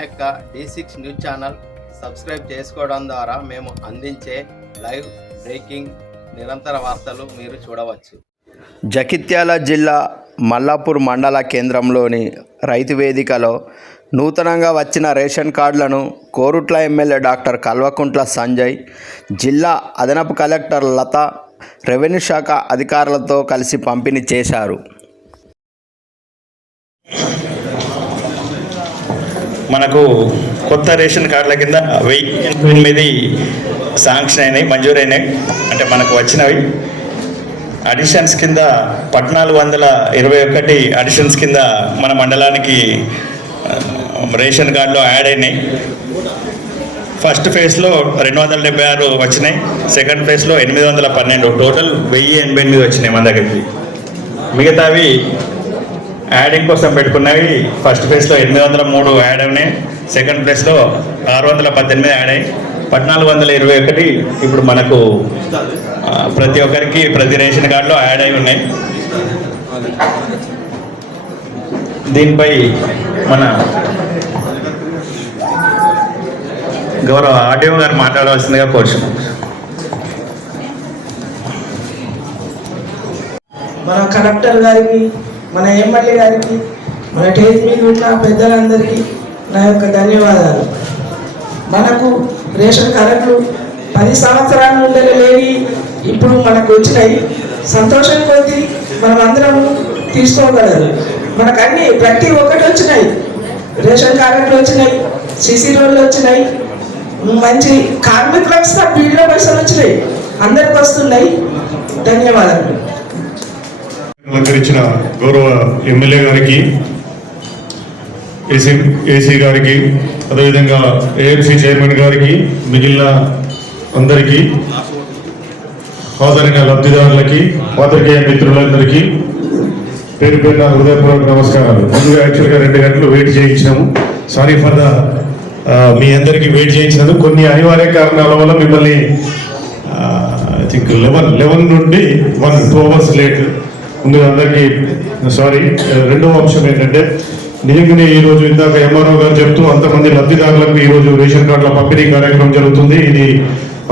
యొక్క D6 news channel subscribe చేసుకోవడం ద్వారా మేము అందించే లైవ్ బ్రేకింగ్ నిరంతర వార్తలు మీరు చూడవచ్చు. జగిత్యాల జిల్లా మల్లాపూర్ మండల కేంద్రంలోని రైతు వేదికలో నూతనంగా వచ్చిన రేషన్ కార్డులను కోరుట్ల ఎమ్మెల్యే డాక్టర్ కల్వకుంట్ల సంజయ్, జిల్లా అదనపు కలెక్టర్ లత, రెవెన్యూ శాఖ అధికారులతో కలిసి పంపిణీ చేశారు. మనకు కొత్త రేషన్ కార్డుల కింద 1089 శాంక్షన్ అయినాయి, మంజూరైనాయి. అంటే మనకు వచ్చినవి అడిషన్స్ కింద 1421 అడిషన్స్ కింద మన మండలానికి రేషన్ కార్డులో యాడ్ అయినాయి. ఫస్ట్ ఫేజ్లో 276 వచ్చినాయి, సెకండ్ ఫేజ్లో 812, టోటల్ 1088 వచ్చినాయి మన దగ్గరికి. మిగతావి యాడింగ్ కోసం పెట్టుకున్నవి ఫస్ట్ ఫేజ్లో 803 యాడ్ అయినాయి, సెకండ్ ఫేజ్లో 618 యాడ్ అయ్యాయి, 1421 ఇప్పుడు మనకు ప్రతి ఒక్కరికి ప్రతి రేషన్ కార్డులో యాడ్ అయి ఉన్నాయి. దీనిపై మన గౌరవ ఆర్డీఓ గారు మాట్లాడవలసిందిగా కోరుచున్నాం. మన కలెక్టర్ గారికి, మన ఎమ్మెల్యే గారికి, మన స్టేజ్ మీద ఉన్న పెద్దలందరికీ నా యొక్క ధన్యవాదాలు. మనకు రేషన్ కార్డులు 10 సంవత్సరాల నుండి లేని ఇప్పుడు మనకు వచ్చినాయి. సంతోషం కొద్దీ మనం అందరం తీసుకోగలరు. మనకు అన్ని ప్రతి ఒక్కటి వచ్చినాయి. రేషన్ కార్డులు వచ్చినాయి, సిసి రోడ్లు వచ్చినాయి, మంచి కార్మికులకు బీళ్ళ పైసలు వచ్చినాయి, అందరికి వస్తున్నాయి. ధన్యవాదాలు. అలంకరించిన గౌరవ ఎమ్మెల్యే గారికి, ఏసీ గారికి, అదేవిధంగా ఏఎంసీ చైర్మన్ గారికి, మిగిలిన అందరికీ, హాజరైన లబ్ధిదారులకి, పాత్రికేయ మిత్రులందరికీ పేరు పేరున హృదయపూర్వక నమస్కారాలు. ముందుగా యాక్చువల్గా 2 గంటలు వెయిట్ చేయించినాము. సారీ ఫర్ ద మీ అందరికీ వెయిట్ చేయించినందుకు. కొన్ని అనివార్య కారణాల వల్ల మిమ్మల్ని ఐ థింక్ 11 నుండి 2 అవర్స్ లేట్. ముందుగా అందరికీ సారీ. రెండవ అంశం ఏంటంటే, నిజంగానే ఈరోజు ఇందాక ఎంఆర్ఓ గారు చెప్తూ అంతమంది లబ్ధిదారులకు ఈరోజు రేషన్ కార్డుల పంపిణీ కార్యక్రమం జరుగుతుంది. ఇది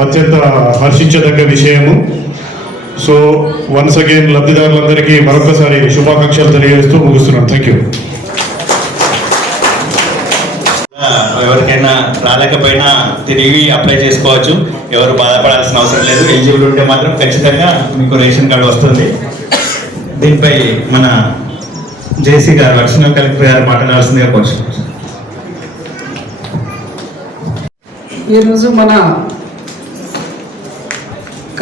అత్యంత హర్షించదగ్గ విషయము. సో వన్స్ అగైన్ లబ్ధిదారులందరికీ మరొకసారి శుభాకాంక్షలు తెలియజేస్తూ ముగిస్తున్నాను. Thank you. ఎవరికైనా రాలేకపోయినా తిరిగి అప్లై చేసుకోవచ్చు. ఎవరు బాధపడాల్సిన అవసరం లేదు. ఎలిజిబుల్ ఉంటే మాత్రం ఖచ్చితంగా మీకు రేషన్ కార్డు వస్తుంది. దీనిపై మన జేసీ గారు, అడిషనల్ కలెక్టర్ గారు మాట్లాడాల్సిందిగా కోరుచున్నాం. ఈరోజు మన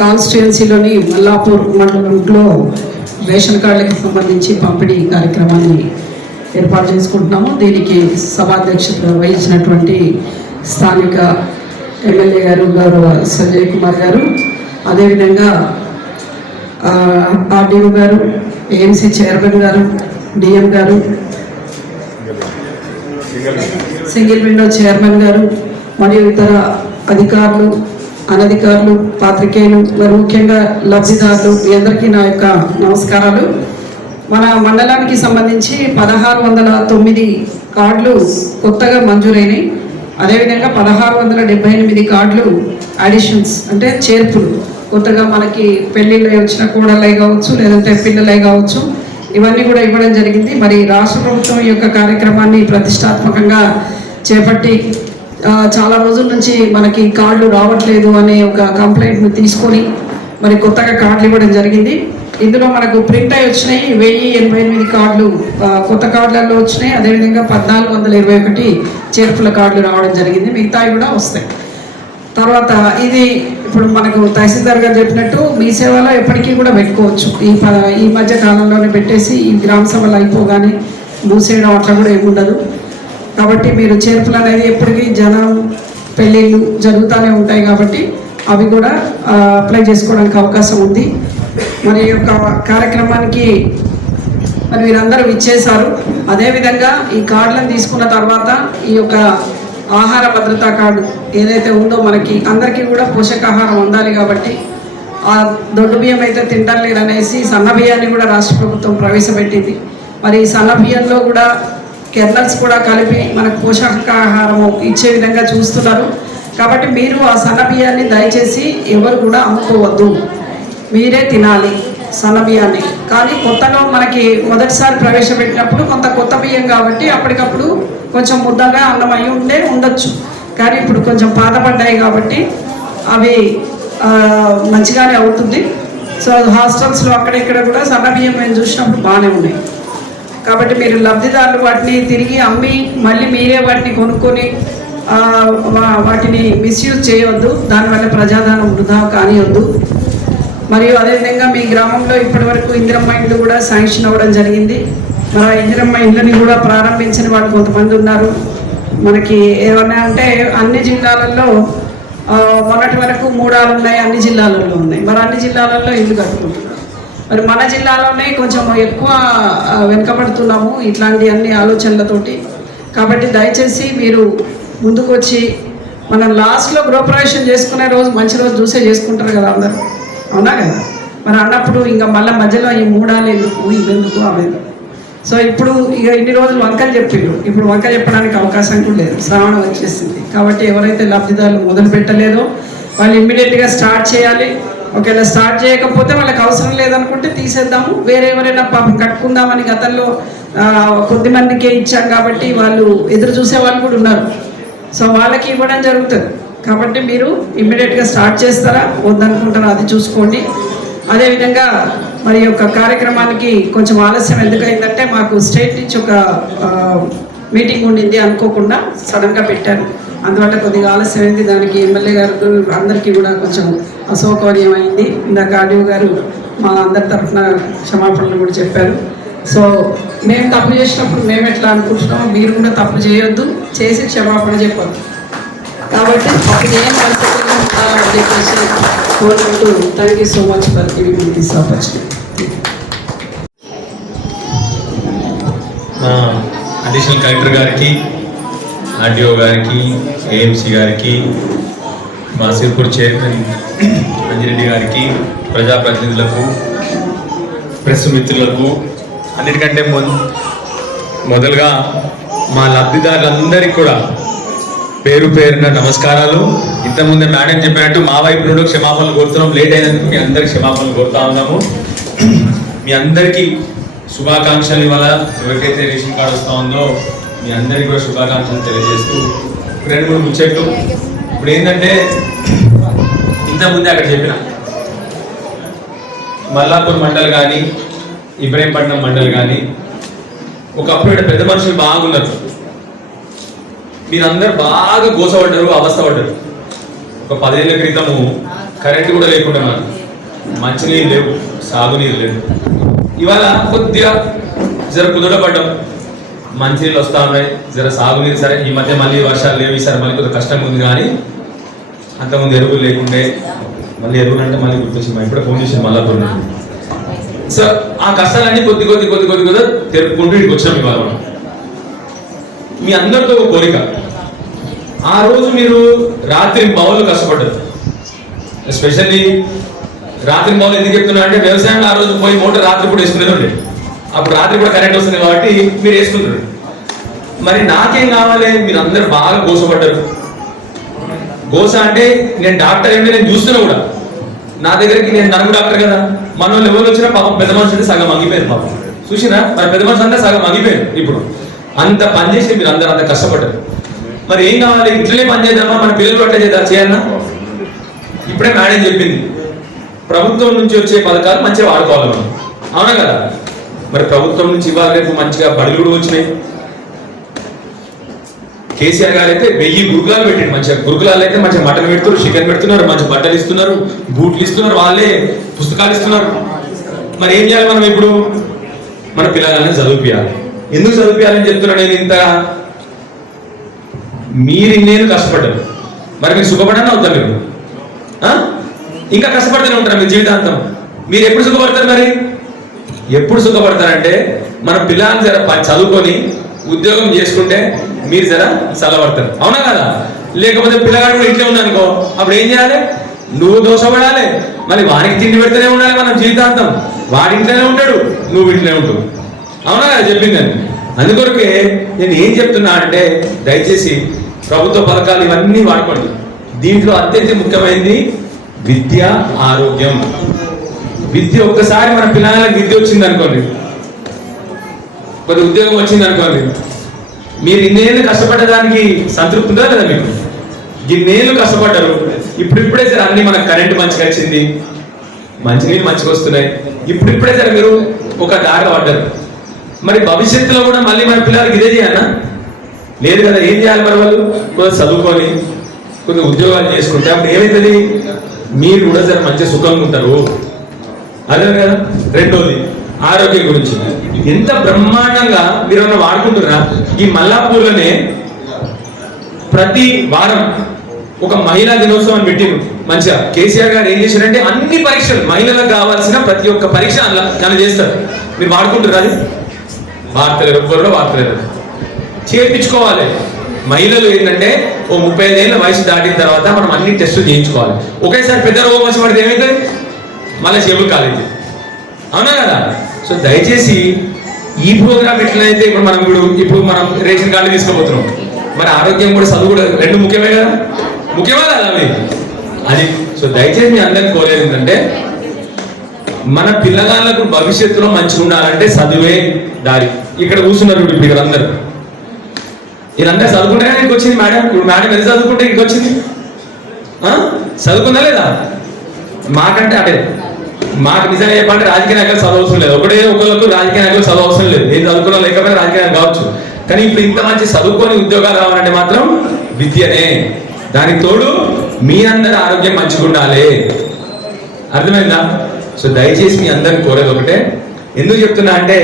కాన్స్టిట్యుయెన్సీలోని మల్లాపూర్ మండలంలో రేషన్ కార్డులకు సంబంధించి పంపిణీ కార్యక్రమాన్ని ఏర్పాటు చేసుకుంటున్నాము. దీనికి సభాధ్యక్షత వహించినటువంటి స్థానిక ఎమ్మెల్యే గారు గౌరవ సంజయ్ కుమార్ గారు, అదేవిధంగా ఆర్డీఓ గారు, ఏఎంసీ చైర్మన్ గారు, డిఎం గారు, సింగిల్ విండో చైర్మన్ గారు, మరియు ఇతర అధికారులు, అనధికారులు, పాత్రికేయులు, మరి ముఖ్యంగా లబ్ధిదారులు, మీ అందరికీ నా యొక్క నమస్కారాలు. మన మండలానికి సంబంధించి 1609 కార్డులు కొత్తగా మంజూరైనాయి. అదేవిధంగా 1678 కార్డులు అడిషన్స్, అంటే చేర్పులు, కొత్తగా మనకి పెళ్ళిళ్ళు వచ్చిన కోడలై కావచ్చు, లేదంటే పిల్లలై కావచ్చు, ఇవన్నీ కూడా ఇవ్వడం జరిగింది. మరి రాష్ట్ర ప్రభుత్వం ఈ యొక్క కార్యక్రమాన్ని ప్రతిష్టాత్మకంగా చేపట్టి చాలా రోజుల నుంచి మనకి కార్డులు రావట్లేదు అనే ఒక కంప్లైంట్ను తీసుకొని మరి కొత్తగా కార్డులు ఇవ్వడం జరిగింది. ఇందులో మనకు ప్రింట్ అయి వచ్చినాయి 1088 కార్డులు కొత్త కార్డులలో వచ్చినాయి. అదేవిధంగా 1421 చేర్పుల కార్డులు రావడం జరిగింది. మిగతావి కూడా వస్తాయి. తర్వాత ఇది ఇప్పుడు మనకు తహసీల్దార్ గారు చెప్పినట్టు మీ సేవలో ఎప్పటికీ కూడా పెట్టుకోవచ్చు. ఈ మధ్య కాలంలోనే పెట్టేసి ఈ గ్రామ సభలు అయిపోగానే మూసేయడం అట్లా కూడా ఏముండదు. కాబట్టి మీరు చేర్పులు అనేది ఎప్పటికీ జనం పెళ్ళిళ్ళు జరుగుతూనే ఉంటాయి కాబట్టి అవి కూడా అప్లై చేసుకోవడానికి అవకాశం ఉంది. మరి ఈ యొక్క కార్యక్రమానికి మరి మీరందరూ ఇచ్చేశారు. అదేవిధంగా ఈ కార్డులను తీసుకున్న తర్వాత ఈ యొక్క ఆహార భద్రతా కార్డు ఏదైతే ఉందో మనకి అందరికీ కూడా పోషకాహారం ఉండాలి కాబట్టి ఆ దొడ్డు బియ్యం అయితే తింటలేరు అనేసి సన్న బియ్యాన్ని కూడా రాష్ట్ర ప్రభుత్వం ప్రవేశపెట్టింది. మరి సన్న బియ్యంలో కూడా కెర్నల్స్ కూడా కలిపి మనకు పోషకాహారం ఇచ్చే విధంగా చూస్తున్నారు. కాబట్టి మీరు ఆ సన్న బియ్యాన్ని దయచేసి ఎవరు కూడా అమ్ముకోవద్దు, మీరే తినాలి సన్న బియ్యాన్ని. కానీ కొత్తగా మనకి మొదటిసారి ప్రవేశపెట్టినప్పుడు కొంత కొత్త బియ్యం కాబట్టి అప్పటికప్పుడు కొంచెం ముద్దగా అన్నం అయి ఉండొచ్చు. కానీ ఇప్పుడు కొంచెం పాతపడ్డాయి కాబట్టి అవి మంచిగానే అవుతుంది. సో హాస్టల్స్లో అక్కడిక్కడ కూడా సన్న బియ్యం మేము చూసినప్పుడు బాగానే ఉన్నాయి. కాబట్టి మీరు లబ్ధిదారులు వాటిని తిరిగి అమ్మి మళ్ళీ మీరే వాటిని కొనుక్కొని వాటిని మిస్యూజ్ చేయవద్దు. దానివల్ల ప్రజాధనం వృధా కానివద్దు. మరియు అదేవిధంగా మీ గ్రామంలో ఇప్పటివరకు ఇందిరమ్మ ఇండ్లు కూడా శాంక్షన్ అవ్వడం జరిగింది. మరి ఆ ఇందిరమ్మ ఇండ్లని కూడా ప్రారంభించిన వాళ్ళు కొంతమంది ఉన్నారు. మనకి ఏమన్నా అంటే అన్ని జిల్లాలలో మొన్నటి వరకు 3 ఉన్నాయి, అన్ని జిల్లాలలో ఉన్నాయి. మరి అన్ని జిల్లాలలో ఇల్లు కట్టుకుంటున్నారు. మరి మన జిల్లాలోనే కొంచెం ఎక్కువ వెనుకబడుతున్నాము ఇట్లాంటి అన్ని ఆలోచనలతోటి. కాబట్టి దయచేసి మీరు ముందుకు వచ్చి మనం లాస్ట్లో గృహప్రవేశం చేసుకునే రోజు మంచి రోజు చూసే చేసుకుంటారు కదా అందరూ, అవునా కదా? మరి అన్నప్పుడు ఇంకా మళ్ళీ మధ్యలో ఈ 3 ఎందుకు, ఇవెందుకు, అవెందుకు. సో ఇప్పుడు ఇక ఇన్ని రోజులు వంకలు చెప్పిండ్రు, ఇప్పుడు వంక చెప్పడానికి అవకాశం కూడా లేదు, శ్రావణం వచ్చేసింది. కాబట్టి ఎవరైతే లబ్ధిదారులు మొదలు పెట్టలేదో వాళ్ళు ఇమ్మీడియట్గా స్టార్ట్ చేయాలి. ఒకవేళ స్టార్ట్ చేయకపోతే వాళ్ళకి అవసరం లేదనుకుంటే తీసేద్దాము. వేరే ఎవరైనా పాపం కట్టుకుందామని గతంలో కొద్దిమందికే ఇచ్చాం కాబట్టి వాళ్ళు ఎదురు చూసే వాళ్ళు కూడా ఉన్నారు. సో వాళ్ళకి ఇవ్వడం జరుగుతుంది. కాబట్టి మీరు ఇమ్మీడియట్గా స్టార్ట్ చేస్తారా వద్దనుకుంటారా అది చూసుకోండి. అదేవిధంగా మరి యొక్క కార్యక్రమానికి కొంచెం ఆలస్యం ఎందుకైందంటే మాకు స్టేట్ నుంచి ఒక మీటింగ్ ఉండింది, అనుకోకుండా సడన్గా పెట్టారు. అందువల్ల కొద్దిగా ఆలస్యమైంది. దానికి ఎమ్మెల్యే గారు అందరికీ కూడా కొంచెం అసౌకర్యం అయింది. ఇందాక ఆర్డీఓ గారు మా అందరి తరఫున క్షమాపణలు కూడా చెప్పారు. సో మేము తప్పు చేసినప్పుడు మేము ఎట్లా అనుకుంటున్నామో మీరు కూడా తప్పు చేయొద్దు, చేసి క్షమాపణ చెప్పొద్దు. కాబట్టి తప్పు చేయని పరిస్థితుల్లో చెప్పేసి కోరుకుంటూ thank you so much for giving me this opportunity. మా అడిషనల్ కలెక్టర్ గారికి, ఆర్డీఓ గారికి, ఏఎంసీ గారికి, మా సిర్పూర్ చైర్మన్ అంజిరెడ్డి గారికి, ప్రజాప్రతినిధులకు, ప్రెస్ మిత్రులకు, అన్నిటికంటే మొదలుగా మా లబ్ధిదారులందరికీ కూడా పేరు పేరున నమస్కారాలు. ఇంతకుముందే మేడం చెప్పినట్టు మా వైపు నుండి క్షమాపణలు కోరుతున్నాం. లేట్ అయినందుకు మీ అందరికి క్షమాపణలు కోరుతా ఉన్నాము. మీ అందరికీ శుభాకాంక్షలు. ఇవాళ ఎవరికైతే రేషన్ కార్డు వస్తూ ఉందో మీ అందరికీ కూడా శుభాకాంక్షలు తెలియజేస్తూ 2-3 ముచ్చట్లు. ఇప్పుడు ఏంటంటే ఇంతకుముందే అక్కడ చెప్పిన మల్లాపూర్ మండల్ కానీ, ఇబ్రహీంపట్నం మండల్ కానీ ఒకప్పుడు ఇక్కడ పెద్ద మనుషులు బాగున్నారు. మీరందరూ బాగా గోసపడ్డారు, అవస్థపడ్డారు. ఒక 10 ఏళ్ల క్రితము కరెంటు కూడా లేకుండా మనకు మంచినీళ్ళు లేవు, సాగునీరు లేవు. ఇవాళ కొద్దిగా జర కుదరపడ్డాం, మంచినీళ్ళు వస్తూ ఉన్నాయి, జర సాగునీరు. సరే ఈ మధ్య మళ్ళీ వర్షాలు లేవు, ఈసారి మళ్ళీ కొద్దిగా కష్టంగా ఉంది. కానీ అంతకుముందు ఎరువులు లేకుండే, మళ్ళీ ఎరువులు అంటే మళ్ళీ గుర్తొచ్చింది. ఇప్పుడే ఫోన్ చేసింది మల్లాపూర్ నుండి. సో ఆ కష్టాలన్నీ కొద్ది తెలుపుకుంటూ ఇక్కడికి వచ్చాం. ఇవాళ మీ అందరితో ఒక కోరిక, ఆ రోజు మీరు రాత్రి మౌలు కష్టపడ్డారు. ఎస్పెషల్లీ రాత్రి మౌలు ఎందుకు చెప్తున్నా అంటే వ్యవసాయంలో ఆ రోజు పోయి మోటార్ రాత్రి కూడా వేసుకునేది ఉండే. అప్పుడు రాత్రి కూడా కరెంట్ వస్తుంది కాబట్టి మీరు వేసుకుంటారు. మరి నాకేం కావాలి, మీరు అందరు బాగా గోసపడ్డారు. గోస అంటే నేను డాక్టర్ ఏంటి, నేను చూస్తున్నా కూడా. నా దగ్గరికి నేను నన్ను డాక్టర్ కదా, మన వాళ్ళు ఎవరు వచ్చినా పాపం పెద్ద మనుషులు అంటే సగం మగిపోయారు. పాపం చూసినా మరి పెద్ద మనుషులు అంటే సగం మగిపోయారు. ఇప్పుడు అంత పని చేసి మీరు అందరూ అంత కష్టపడ్డారు. మరి ఏం కావాలి, ఇట్లనే పని చేద్దామా, మన పిల్లలు అట్లా చేయాలన్నా? ఇప్పుడే మేడం చెప్పింది, ప్రభుత్వం నుంచి వచ్చే పథకాలు మంచిగా వాడుకోవాలి మనం, అవునా కదా? మరి ప్రభుత్వం నుంచి ఇవాళ రేపు మంచిగా బడులు కూడా వచ్చినాయి. కేసీఆర్ గారు అయితే 1000 గురుకులాలు పెట్టండి. మంచిగా గురుకులాలు అయితే మంచిగా మటన్ పెడుతున్నారు, చికెన్ పెడుతున్నారు, మంచి బట్టలు ఇస్తున్నారు, బూట్లు ఇస్తున్నారు, వాళ్ళే పుస్తకాలు ఇస్తున్నారు. మరి ఏం చేయాలి మనం ఇప్పుడు? మన పిల్లలని చదివిపియాలి. ఎందుకు చదివిపియాలని చెప్తున్నా నేను ఇంతగా? మీరు ఇన్నేళ్ళు కష్టపడ్డారు, మరి మీరు సుఖపడనే అవుతారు. మీరు ఇంకా కష్టపడుతూనే ఉంటారు మీ జీవితాంతం. మీరు ఎప్పుడు సుఖపడతారు? మరి ఎప్పుడు సుఖపడతారంటే మన పిల్లల్ని జర చదువుకొని ఉద్యోగం చేసుకుంటే మీరు జర చల్లబడతారు, అవునా కదా? లేకపోతే పిల్లగాడు కూడా ఇంట్లో ఉన్నానుకో, అప్పుడు ఏం చేయాలి? నువ్వు దోషపడాలి, మళ్ళీ వానికి తిండి పెడితేనే ఉండాలి మనం జీవితాంతం. వాడి ఇంట్లోనే ఉంటాడు, నువ్వు ఇంట్లోనే ఉంటావు, అవునా కదా చెప్పిందని? అందుకొరకే నేను ఏం చెప్తున్నా అంటే దయచేసి ప్రభుత్వ పథకాలు ఇవన్నీ వాడుకోండి. దీంట్లో అత్యంత ముఖ్యమైనది విద్య, ఆరోగ్యం. విద్య ఒక్కసారి మన పిల్లలకి విద్య వచ్చింది అనుకోండి, కొద్ది ఉద్యోగం వచ్చింది అనుకోండి, మీరు ఇన్నేళ్ళు కష్టపడడానికి సంతృప్తి ఉందా లేదా? మీకు ఇన్నేళ్ళు కష్టపడ్డారు, ఇప్పుడిప్పుడే సరే అన్ని మనకు కరెంట్ మంచిగా వచ్చింది, మంచినీళ్ళు మంచిగా వస్తున్నాయి, ఇప్పుడిప్పుడే సరే మీరు ఒక దారిలో పడ్డారు. మరి భవిష్యత్తులో కూడా మళ్ళీ మన పిల్లలకి ఇదే చేయాలా? లేదు కదా. ఏం చేయాలి మరి? వాళ్ళు కొద్దిగా చదువుకొని కొద్దిగా ఉద్యోగాలు చేసుకుంటే అప్పుడు ఏమవుతుంది? మీరు కూడా సరే మంచిగా సుఖంగా ఉంటారు. అదే కదా. రెండోది ఆరోగ్యం గురించి ఎంత బ్రహ్మాండంగా మీరు ఏమన్నా వాడుకుంటున్నా? ఈ మల్లాపూర్లోనే ప్రతి వారం ఒక మహిళా దినోత్సవం పెట్టిండు. మంచిగా కేసీఆర్ గారు ఏం చేశారంటే అన్ని పరీక్షలు, మహిళలకు కావాల్సిన ప్రతి ఒక్క పరీక్ష నన్ను చేస్తారు. మీరు వాడుకుంటారు? అది వార్తలేరు, ఎవ్వరు వార్తలేరు. చేయించుకోవాలి. మహిళలు ఏంటంటే ఓ 35 ఏళ్ళ వయసు దాటిన తర్వాత మనం అన్ని టెస్టులు చేయించుకోవాలి. ఒకేసారి పెద్ద రోగం వచ్చి పడితే ఏమవుతుంది? మళ్ళీ చెవులు కాలేదు. అవునా కదా? సో దయచేసి ఈ ప్రోగ్రామ్ ఎట్లయితే ఇప్పుడు మనం రేషన్ కార్డు తీసుకోబోతున్నాం, మరి ఆరోగ్యం కూడా, చదువు కూడా రెండు ముఖ్యమే కదా. ముఖ్యమా కదా అవి? అది. సో దయచేసి మీ అందరిని కోరేది ఏంటంటే మన పిల్లగాళ్ళకు భవిష్యత్తులో మంచిగా ఉండాలంటే చదువే దారి. ఇక్కడ కూర్చున్నారు ఇప్పుడు వీళ్ళందరూ, వీళ్ళందరూ చదువుకుంటేనే ఇక్కడికి వచ్చింది మేడం. ఇప్పుడు మేడం ఎంత చదువుకుంటే ఇక్కడికి వచ్చింది? చదువుకుందా లేదా? మాకంటే అంటే మాకు నిజంగా చెప్పాలంటే రాజకీయ నాయకులు చదువు అవసరం లేదు. ఒకరికి రాజకీయ నాయకులు చదువు అవసరం లేదు. నేను చదువుకున్నా లేకపోయినా రాజకీయ నాయకులు కావచ్చు. కానీ ఇప్పుడు ఇంత మంచి చదువుకొని ఉద్యోగాలు రావాలంటే మాత్రం విద్యనే. దానికి తోడు మీ అందరి ఆరోగ్యం మంచిగా ఉండాలి. అర్థమైందా? సో దయచేసి మీ అందరిని కోరేది ఒకటే. ఎందుకు చెప్తున్నా అంటే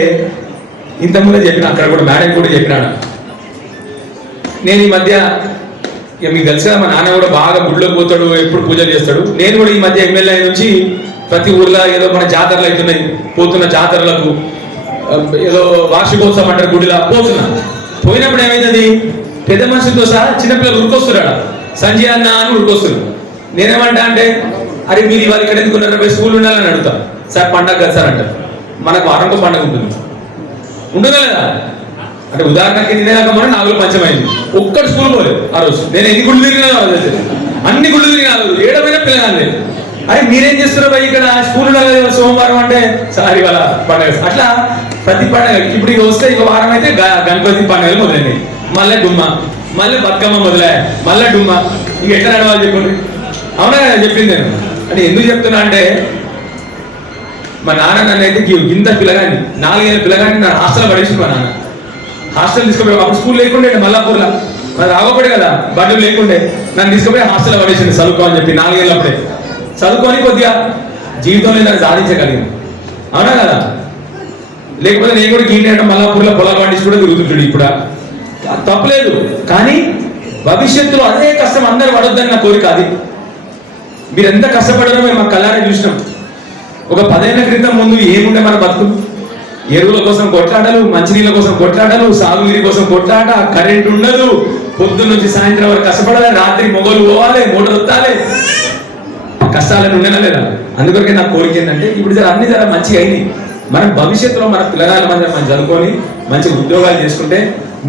ఇంతకుముందే చెప్పిన, అక్కడ కూడా మేడం కూడా చెప్పినాడు. నేను ఈ మధ్య మీకు తెలుసా, మా నాన్న కూడా బాగా గుడిలోకి పోతాడు, ఎప్పుడు పూజలు చేస్తాడు. నేను కూడా ఈ మధ్య ఎమ్మెల్యే నుంచి ప్రతి ఊర్లో ఏదో మన జాతరలు అవుతున్నాయి, పోతున్న జాతరలకు ఏదో వార్షికోత్సవం అంటారు గుడిలా పోతున్నా. పోయినప్పుడు ఏమైతుంది? పెద్ద మనుషులతో సహా చిన్నపిల్లలు ఉరికొస్తున్నాడు, సంజయ్ అన్న అని ఉరికొస్తారు. నేనేమంటా అంటే, అరే మీరు ఇవాళ ఇక్కడ ఎందుకున్నారు, స్కూల్ ఉండాలని అడుగుతా. సార్ పండగ కదా సార్ అంటారు. మనకు వారంతో పండుగ ఉంటుంది, ఉంటుందా లేదా? అంటే ఉదాహరణకి తినేదాకా మనం 4 పంచమైంది, ఒక్కటి స్కూల్ పోలేదు ఆ రోజు. నేను ఎన్ని గుళ్ళు తిరిగినా అన్ని గుళ్ళు తిరిగినా ఏడమైనా పిల్లగానే. అరే మీరేం చేస్తున్నారు ఇక్కడ? స్కూల్ ఉండాలి సోమవారం అంటే సార్ ఇవాళ పండుగ. అట్లా ప్రతి పండుగ. ఇప్పుడు ఇక వస్తే ఇక వారం అయితే గణపతి పండుగలు మొదలైనవి, మళ్ళీ డుమ్మ, మళ్ళీ బతుకమ్మ మొదలయ్యా, మళ్ళీ డుమ్మ. ఇక ఎట్లా నడవాలి చెప్పండి? అవునా కదా చెప్పింది నేను. అంటే ఎందుకు చెప్తున్నా అంటే మా నాన్న నన్ను అయితే ఇంత పిల్లగాని 4 ఏళ్ళ పిల్లగాని నా హాస్టల్ పడేసి, మా నాన్న హాస్టల్ తీసుకుపోయి, అప్పుడు స్కూల్ లేకుండే మల్లాపూర్లో, మరి రాకపోతే కదా బడ్డలు లేకుండే, నన్ను తీసుకుపోయి హాస్టల్లో పడేసింది చదువుకో అని చెప్పి. 4 ఏళ్ళప్పుడే చదువుకొని కొద్దిగా జీవితంలో దాన్ని సాధించగలిగింది. అవునా కదా? లేకపోతే నేను కూడా గీనేయడం మల్లాపూర్లో పొలాలు పండించి కూడా తిరుగుతుంటాడు. ఇప్పుడు తప్పలేదు, కానీ భవిష్యత్తులో అదే కష్టం అందరు పడొద్దని నా కోరిక. అది మీరు ఎంత కష్టపడారో మేము మా కళ్ళారా చూసినాం. ఒక 10 ఏళ్ల క్రితం ముందు ఏముండే మన బతుకు? ఎరువుల కోసం కొట్లాటలు, మంచినీళ్ళ కోసం కొట్లాటలు, సాగునీరు కోసం కొట్లాట, కరెంట్ ఉండదు, పొద్దున్న నుంచి సాయంత్రం వరకు కష్టపడాలి, రాత్రి మొగలు పోవాలి, మోటార్ వత్తాలి, కష్టాలను ఉండేనా లేదా? అందుకొరకే నా కోరిక ఏంటంటే ఇప్పుడు అన్ని జర మంచిగా అయింది. మనం భవిష్యత్తులో మన పిల్లగాళ్ళ మధ్య మనం చదువుకొని మంచి ఉద్యోగాలు చేసుకుంటే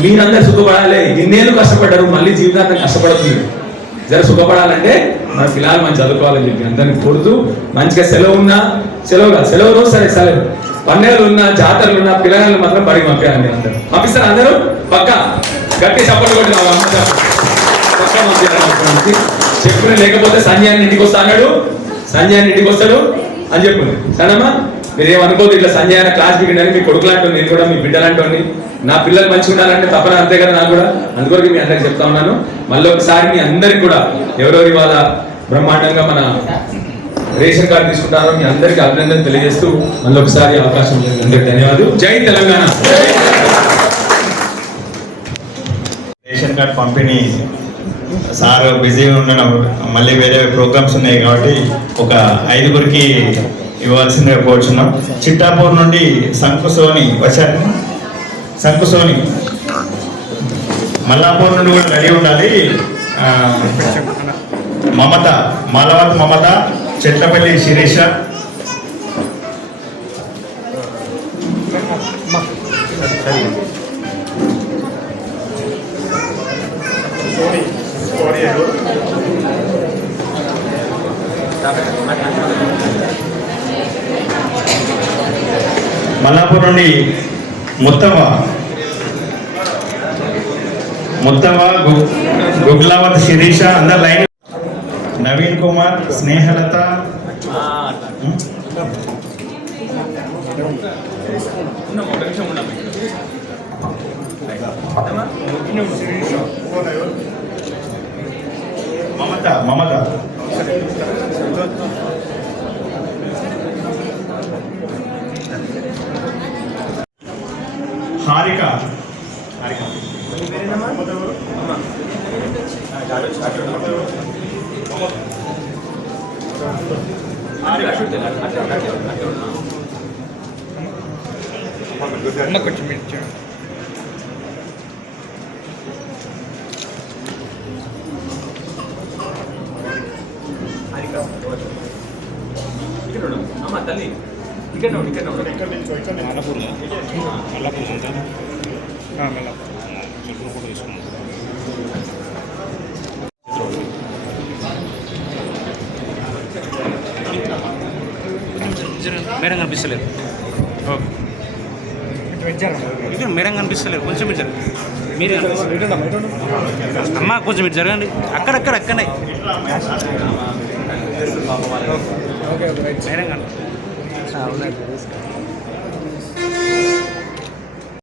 మీరందరూ సుఖపడాలి. ఇన్నేళ్ళు కష్టపడ్డారు, మళ్ళీ జీవితాంతం కష్టపడుతుంది. జర సుఖపడాలంటే మన పిల్లలు మనం చదువుకోవాలని చెప్పి అందరినీ కోరుతూ, మంచిగా సెలవు రోజు సరే సెలవు, పండుగలు ఉన్నా, జాతరలు ఉన్నా, పిల్లగాళ్ళు మాత్రం బడికి పంపించాలండి. అందరూ పంపిస్తారు. అందరూ పక్క గట్టి సపోర్ట్ కొట్టిన చెప్పుకుని. లేకపోతే సంజయాన్ని ఇంటికి వస్తా అన్నాడు, సంజయాన్ని ఇంటికి వస్తాడు అని చెప్పుకుని. సరేమ్మా, మీరేమనుకోదు ఇట్లా సంజయ్ అన్న క్లాస్ బిగిందని. మీ కొడుకులాంటి నేను కూడా మీ బిడ్డలాంటి, నా పిల్లలు మంచిగా ఉండాలంటే తప్పన అంతే కదా నాకు కూడా. అందువరకు మీ అందరికి చెప్తా ఉన్నాను. మళ్ళీ ఒకసారి మీ అందరికి కూడా ఎవరెవరి వాళ్ళ బ్రహ్మాండంగా మన రేషన్ కార్డు తీసుకుంటారో మీ అందరికీ అభినందన తెలియజేస్తూ మళ్ళీ ఒకసారి అవకాశం అందరికీ ధన్యవాదాలు. జై తెలంగాణ. రేషన్ కార్డ్ పంపిణీ సార్ బిజీగా ఉండడం, మళ్ళీ వేరే ప్రోగ్రామ్స్ ఉన్నాయి కాబట్టి ఒక 5గురికి ఇవ్వాల్సిందిగా కోరుచున్నాం. చిట్టాపూర్ నుండి శంకుసోని వచ్చారు. శంకుసోని మల్లాపూర్ నుండి కూడా రెడీ ఉండాలి. మమత, మాలవత్ మమత, చెట్లపల్లి శిరీష, మల్లాపూర్ నుండి ముత్తవ గుగ్లావత్ శిరీష అందరు లైన్. నవీన్ కుమార్, స్నేహలత, మమత హారిక అమ్మ తల్లి ఇక్కడ మేడం కనిపిస్తలేదు. ఇటు మేడం కనిపిస్తలేదు. కొంచెం ఇటు మీరే అమ్మ కొంచెం ఇటు జరగండి. అక్కడనే మేడం కనిపి